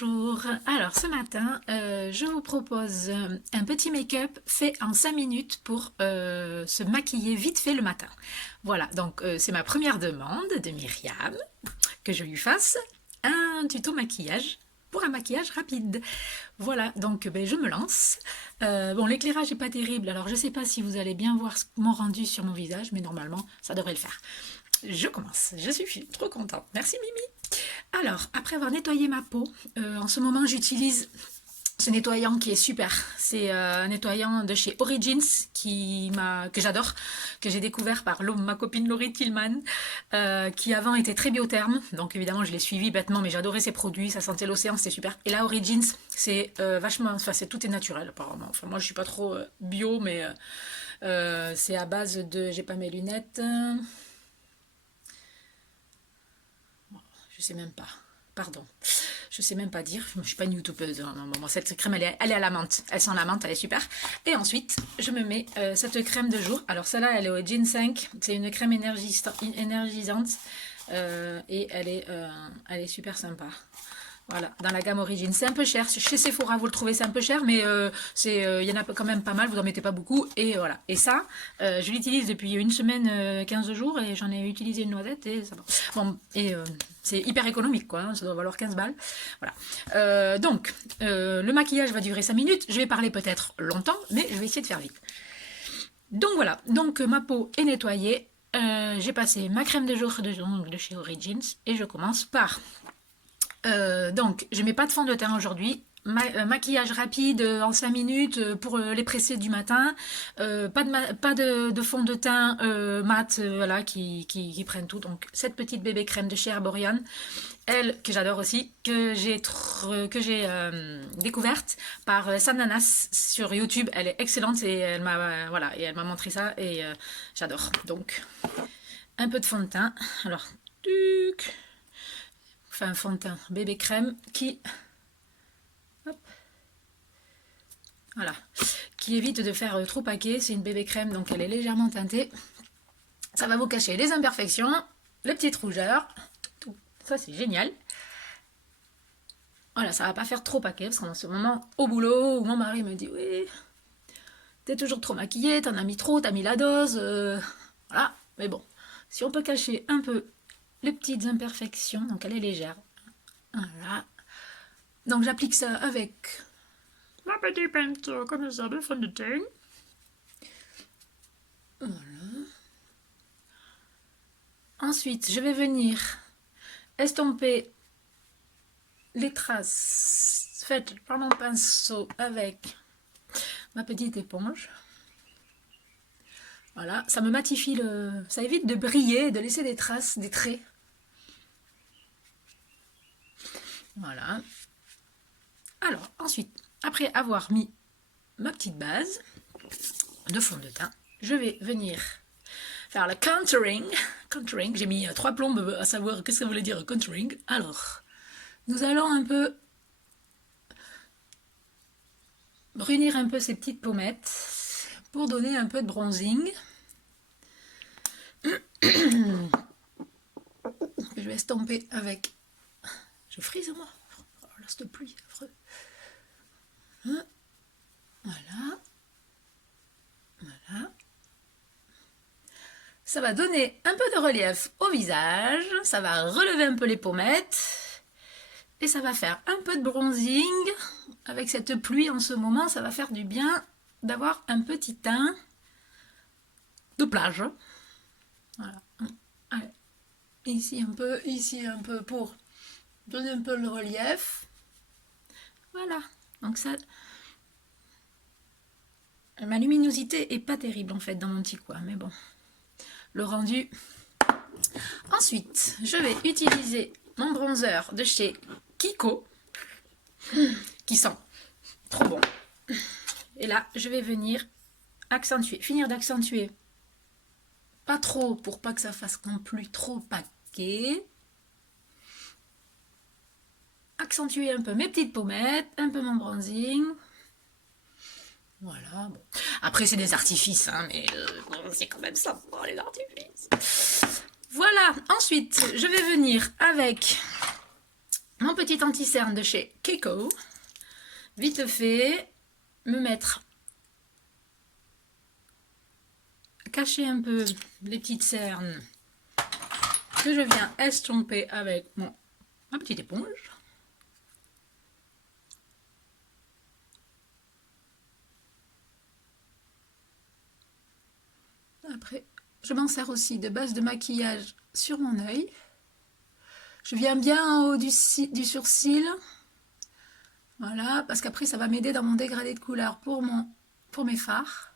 Bonjour, alors ce matin je vous propose un petit make-up fait en 5 minutes pour se maquiller vite fait le matin. Voilà, donc c'est ma première demande de Myriam, que je lui fasse un tuto maquillage pour un maquillage rapide. Voilà, donc je me lance. Bon, l'éclairage n'est pas terrible, alors je ne sais pas si vous allez bien voir mon rendu sur mon visage, mais normalement ça devrait le faire. Je commence, je suis trop contente. Merci Mimi. Alors, après avoir nettoyé ma peau, en ce moment j'utilise ce nettoyant qui est super. C'est un nettoyant de chez Origins que j'adore, que j'ai découvert par ma copine Laurie Tillman, qui avant était très biotherme. Donc évidemment je l'ai suivi bêtement, mais j'adorais ses produits, ça sentait l'océan, c'était super. Et là Origins, c'est vachement, enfin tout est naturel apparemment. Enfin moi je suis pas trop bio, mais c'est à base de, j'ai pas mes lunettes. Je sais même pas. Pardon. Je sais même pas dire. Je suis pas une youtubeuse. Bon, cette crème, elle est à la menthe. Elle sent la menthe, elle est super. Et ensuite, je me mets cette crème de jour. Alors celle-là, elle est au ginseng. C'est une crème énergisante. Et elle est super sympa. Voilà, dans la gamme Origins. C'est un peu cher. Chez Sephora, vous le trouvez, c'est un peu cher, mais il y en a quand même pas mal. Vous en mettez pas beaucoup. Et voilà. Et ça, je l'utilise depuis une semaine, 15 jours, et j'en ai utilisé une noisette et ça va. Bon, et c'est hyper économique, quoi. Hein, ça doit valoir 15 balles. Voilà. Donc, le maquillage va durer 5 minutes. Je vais parler peut-être longtemps, mais je vais essayer de faire vite. Donc voilà. Donc ma peau est nettoyée. J'ai passé ma crème de jour de chez Origins et je commence par donc, je mets pas de fond de teint aujourd'hui. Maquillage rapide en 5 minutes pour les pressés du matin. Pas de fond de teint mat voilà, qui prennent tout. Donc, cette petite bébé crème de chez Herborian, elle, que j'adore aussi, que j'ai découverte par Sananas sur YouTube. Elle est excellente et elle m'a montré ça et j'adore. Donc, un peu de fond de teint. Alors, tuc. Enfin un fond de teint bébé crème hop, voilà, qui évite de faire trop paquet. C'est une bébé crème, donc elle est légèrement teintée. Ça va vous cacher les imperfections, les petites rougeurs. Ça c'est génial. Voilà, ça va pas faire trop paquet, parce qu'en ce moment, au boulot, où mon mari me dit oui, t'es toujours trop maquillée, t'en as mis trop, t'as mis la dose. Voilà, mais bon, si on peut cacher un peu les petites imperfections, donc elle est légère. Voilà. Donc j'applique ça avec ma petite pince comme ça de fond de teint. Voilà. Ensuite, je vais venir estomper les traces faites par mon pinceau avec ma petite éponge. Voilà, ça me matifie ça évite de briller, de laisser des traces, des traits. Voilà. Alors, ensuite, après avoir mis ma petite base de fond de teint, je vais venir faire le contouring. Contouring, j'ai mis 3 plombes à savoir qu'est-ce que ça voulait dire contouring. Alors, nous allons un peu brunir un peu ces petites pommettes pour donner un peu de bronzing. Je vais estomper avec... Je frise moi. Oh là, cette pluie, affreux. Voilà. Voilà. Ça va donner un peu de relief au visage. Ça va relever un peu les pommettes. Et ça va faire un peu de bronzing. Avec cette pluie en ce moment, ça va faire du bien d'avoir un petit teint de plage. Voilà. Allez. Ici un peu pour donner un peu le relief. Voilà. Donc ça... Ma luminosité est pas terrible en fait dans mon petit coin, mais bon. Le rendu. Ensuite, je vais utiliser mon bronzer de chez Kiko, qui sent trop bon. Et là, je vais venir finir d'accentuer. Pas trop, pour pas que ça fasse non plus trop paquet. Accentuer un peu mes petites pommettes, un peu mon bronzing. Voilà, bon. Après, c'est des artifices, hein, mais c'est quand même ça, les artifices. Voilà, ensuite, je vais venir avec mon mon petit anti-cerne de chez Keiko. Vite fait, me mettre, cacher un peu les petites cernes que je viens estomper avec ma petite éponge. Après, je m'en sers aussi de base de maquillage sur mon œil. Je viens bien en haut du sourcil. Voilà, parce qu'après ça va m'aider dans mon dégradé de couleur pour mes fards.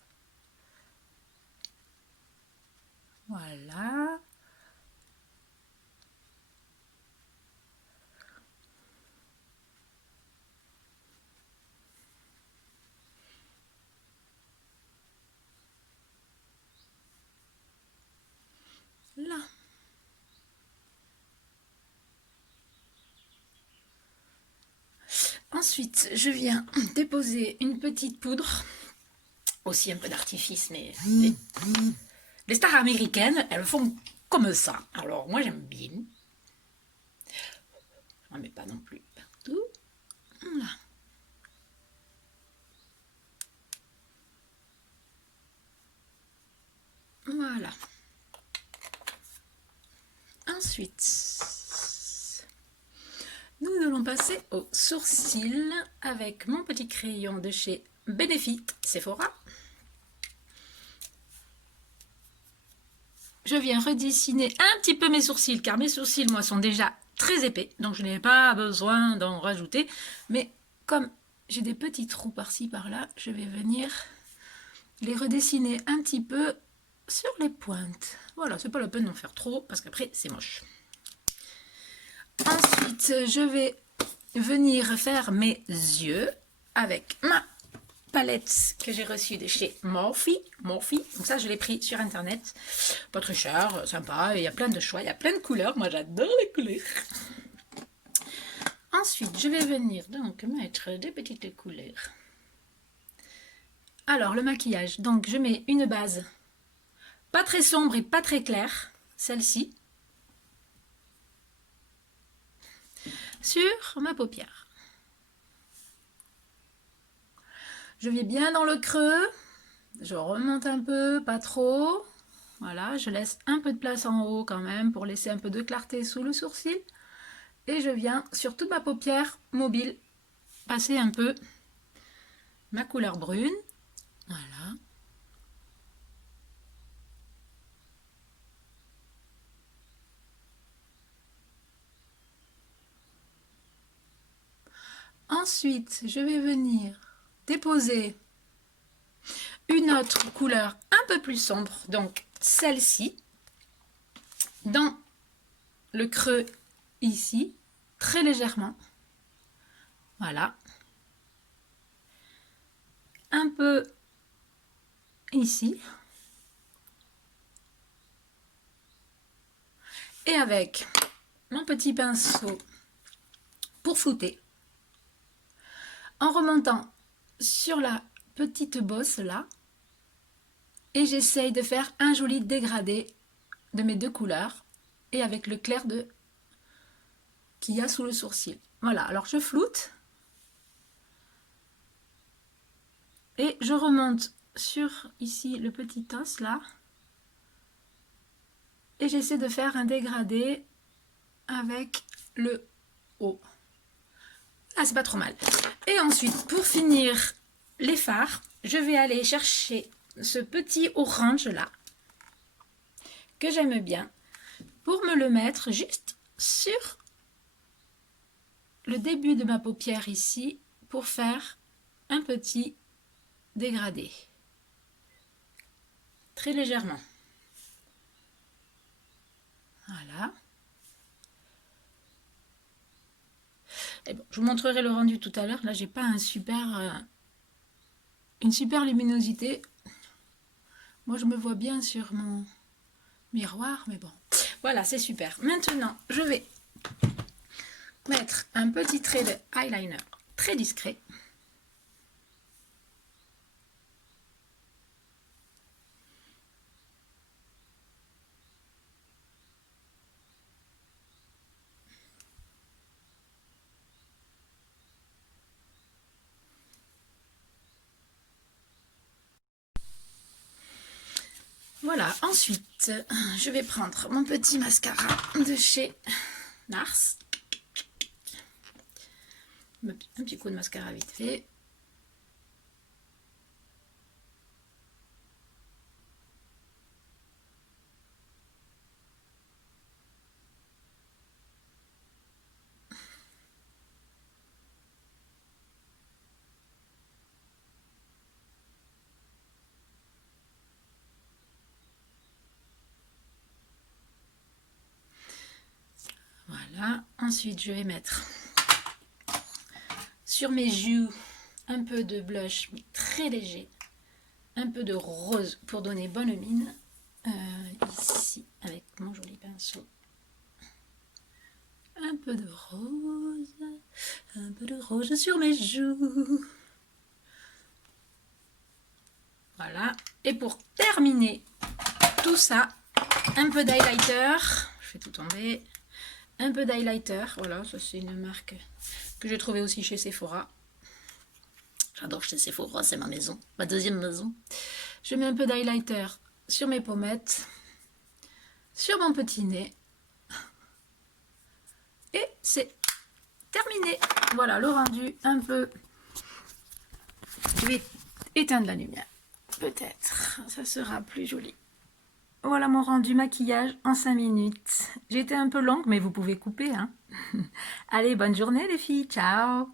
Voilà. Là. Ensuite, je viens déposer une petite poudre, aussi un peu d'artifice, mais les stars américaines, elles font comme ça. Alors moi j'aime bien. Je n'en mets pas non plus partout. Voilà. Voilà. Ensuite, nous allons passer au sourcil avec mon petit crayon de chez Benefit Sephora. Je viens redessiner un petit peu mes sourcils, car mes sourcils, moi, sont déjà très épais, donc je n'ai pas besoin d'en rajouter. Mais comme j'ai des petits trous par-ci, par-là, je vais venir les redessiner un petit peu sur les pointes. Voilà, c'est pas la peine d'en faire trop, parce qu'après, c'est moche. Ensuite, je vais venir faire mes yeux avec ma palette que j'ai reçue de chez Morphe. Donc ça, je l'ai pris sur internet. Pas très cher, sympa. Il y a plein de choix, il y a plein de couleurs. Moi, j'adore les couleurs. Ensuite, je vais venir donc mettre des petites couleurs. Alors, le maquillage. Donc, je mets une base pas très sombre et pas très claire. Celle-ci. Sur ma paupière. Je vais bien dans le creux, je remonte un peu, pas trop. Voilà, je laisse un peu de place en haut quand même pour laisser un peu de clarté sous le sourcil. Et je viens sur toute ma paupière mobile passer un peu ma couleur brune. Voilà. Ensuite, je vais venir déposer une autre couleur un peu plus sombre, donc celle-ci, dans le creux ici, très légèrement. Voilà. Un peu ici. Et avec mon petit pinceau pour flouter, en remontant sur la petite bosse là, et j'essaye de faire un joli dégradé de mes deux couleurs et avec le clair qu'il y a sous le sourcil. Voilà, alors je floute et je remonte sur ici le petit os là et j'essaie de faire un dégradé avec le haut. Ah, c'est pas trop mal. Et ensuite, pour finir les fards, je vais aller chercher ce petit orange là que j'aime bien pour me le mettre juste sur le début de ma paupière ici pour faire un petit dégradé. Très légèrement. Voilà. Et bon, je vous montrerai le rendu tout à l'heure. Là, j'ai pas une super luminosité. Moi, je me vois bien sur mon miroir, mais bon. Voilà, c'est super. Maintenant, je vais mettre un petit trait de eyeliner très discret. Voilà, ensuite, je vais prendre mon petit mascara de chez NARS. Un petit coup de mascara vite fait. Voilà, ensuite je vais mettre sur mes joues un peu de blush très léger, un peu de rose pour donner bonne mine, ici avec mon joli pinceau. Un peu de rose sur mes joues. Voilà, et pour terminer tout ça, un peu d'highlighter, je fais tout tomber. Un peu d'highlighter, voilà, ça c'est une marque que j'ai trouvée aussi chez Sephora. J'adore chez Sephora, c'est ma maison, ma deuxième maison. Je mets un peu d'highlighter sur mes pommettes, sur mon petit nez. Et c'est terminé. Voilà le rendu un peu... Je vais éteindre la lumière. Peut-être, ça sera plus joli. Voilà mon rendu maquillage en 5 minutes. J'ai été un peu longue, mais vous pouvez couper, hein. Allez, bonne journée les filles, ciao!